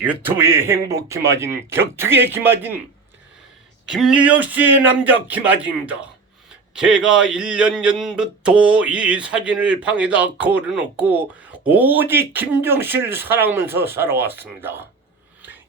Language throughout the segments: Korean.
유튜브의 행복 김아진, 격투기의 김아진, 김유혁 씨의 남자 김아진입니다. 제가 1년 전부터 이 사진을 방에다 걸어놓고 오직 김정 씨를 사랑하면서 살아왔습니다.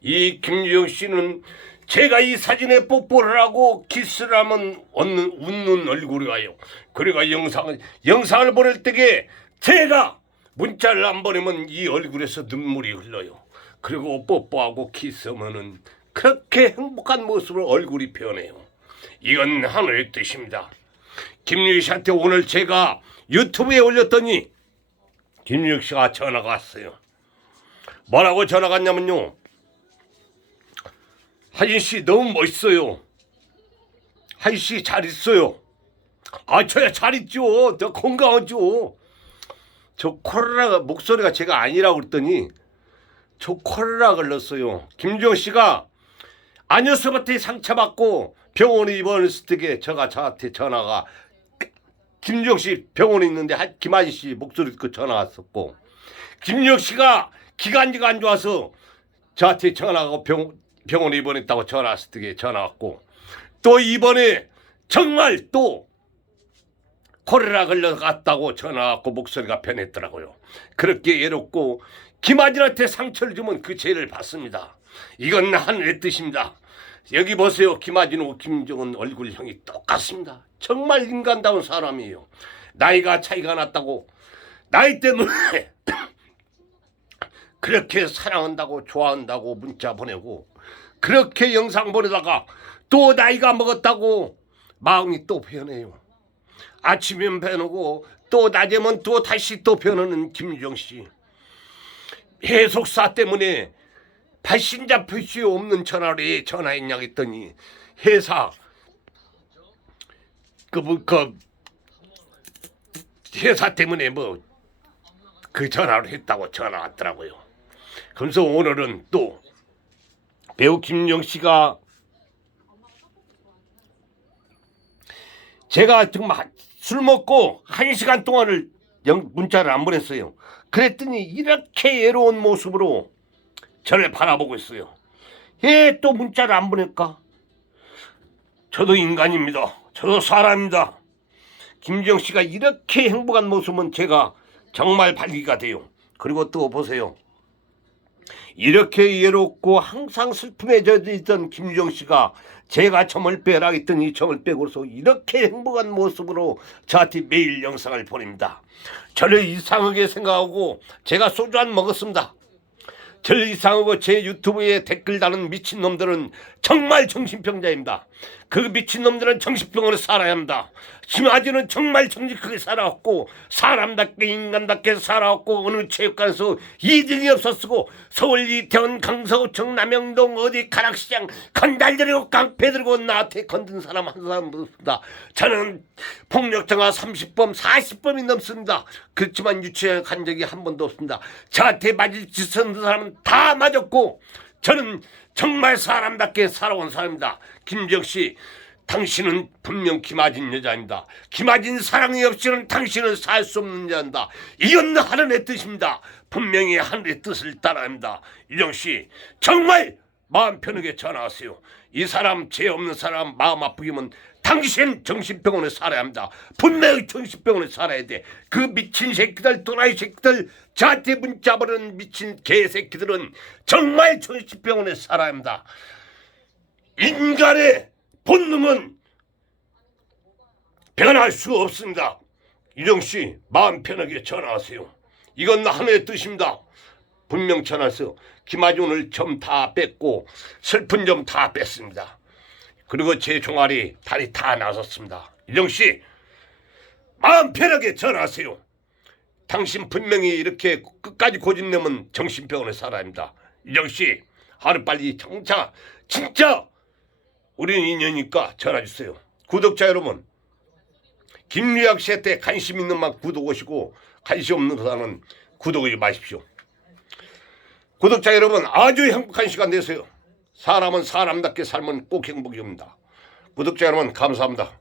이 김유혁 씨는 제가 이 사진에 뽀뽀를 하고 키스를 하면 웃는, 웃는 얼굴이 와요. 그리고 영상을, 영상을 보낼 때에 제가 문자를 안 보내면 이 얼굴에서 눈물이 흘러요. 그리고 뽀뽀하고 키스하면은 그렇게 행복한 모습으로 얼굴이 변해요. 이건 하늘의 뜻입니다. 김유희 씨한테 오늘 제가 유튜브에 올렸더니 김유희 씨가 전화가 왔어요. 뭐라고 전화가 왔냐면요. 하진 씨 너무 멋있어요. 하진 씨 잘 있어요. 아 저야 잘 있죠. 더 건강하죠. 저 코로나가 목소리가 제가 아니라고 그랬더니 저 코로나 걸렸어요. 김주영 씨가 안효서한테 상처받고 병원에 입원했을 때에 저가 저한테 전화가 김주영 씨 병원에 있는데 하- 김아지 씨 목소리 듣고 전화 왔었고 김주영 씨가 기관지가 안 좋아서 저한테 전화하고 병, 병원에 입원했다고 전화 왔을 때에 전화 왔고 또 이번에 정말 또 코로나 걸려갔다고 전화 왔고 목소리가 변했더라고요. 그렇게 외롭고 김아진한테 상처를 주면 그 죄를 받습니다. 이건 하늘의 뜻입니다. 여기 보세요. 김아진하고 김정은 얼굴형이 똑같습니다. 정말 인간다운 사람이에요. 나이가 차이가 났다고 나이 때문에 그렇게 사랑한다고 좋아한다고 문자 보내고 그렇게 영상 보내다가 또 나이가 먹었다고 마음이 또 변해요. 아침이면 변하고 또 낮에면 또 다시 또 변하는 김유정 씨. 해속사 때문에 발신자 표시 없는 전화로 왜 전화했냐고 했더니 회사 그뭐 그 회사 때문에 뭐 그 전화를 했다고 전화 왔더라고요. 그래서 오늘은 또 배우 김영 씨가 제가 정말 술 먹고 한 시간 동안을 영- 문자를 안 보냈어요. 그랬더니 이렇게 애로운 모습으로 저를 바라보고 있어요. 왜또 문자를 안 보낼까? 저도 인간입니다. 저도 사람입니다. 김지영 씨가 이렇게 행복한 모습은 제가 정말 발기가 돼요. 그리고 또 보세요. 이렇게 외롭고 항상 슬픔에 젖어 있던 김주영 씨가 제가 점을 빼라 했더니 점을 빼고서 이렇게 행복한 모습으로 저한테 매일 영상을 보냅니다. 저를 이상하게 생각하고 제가 소주 한 먹었습니다. 저를 이상하고 제 유튜브에 댓글 다는 미친놈들은 정말 정신병자입니다. 그 미친놈들은 정신병으로 살아야 합니다. 심아지는 정말 정직하게 살아왔고 사람답게 인간답게 살아왔고 어느 체육관에서 2등이 없었고 서울 이태원 강서구청 남영동 어디 가락시장 건달 들고 깡패 들고 나한테 건든 사람 한 사람 없습니다. 저는 폭력정화 30범 40범이 넘습니다. 그렇지만 유치해 간 적이 한 번도 없습니다. 저한테 맞을 짓은 사람은 다 맞았고 저는 정말 사람답게 살아온 사람입니다. 김정 씨, 당신은 분명 김아진 여자입니다. 김아진 사랑이 없이는 당신은 살 수 없는 여자입니다. 이건 하늘의 뜻입니다. 분명히 하늘의 뜻을 따라합니다. 유정 씨, 정말 마음 편하게 전화하세요. 이 사람 죄 없는 사람 마음 아프기면 당신 정신병원에 살아야 합니다. 분명히 정신병원에 살아야 돼. 그 미친 새끼들, 또라이 새끼들, 저한테 문자 보내는 미친 개새끼들은 정말 정신병원에 살아야 합니다. 인간의 본능은 변할 수 없습니다. 유정 씨, 마음 편하게 전화하세요. 이건 하늘의 뜻입니다. 분명 전화해서 김아준 오늘 점다 뺐고 슬픈 점 다 뺐습니다. 그리고 제 종아리 다리 다 나섰습니다. 유정 씨, 마음 편하게 전화하세요. 당신 분명히 이렇게 끝까지 고집내면 정신병원에 살아야 합니다. 유정 씨, 하루빨리 정차 진짜 우리는 인연이니까 전화 주세요. 구독자 여러분, 김유학 씨한테 관심 있는 만 구독하시고 관심 없는 사람은 구독하지 마십시오. 구독자 여러분, 아주 행복한 시간 되세요. 사람은 사람답게 살면 꼭 행복이 옵니다. 구독자 여러분, 감사합니다.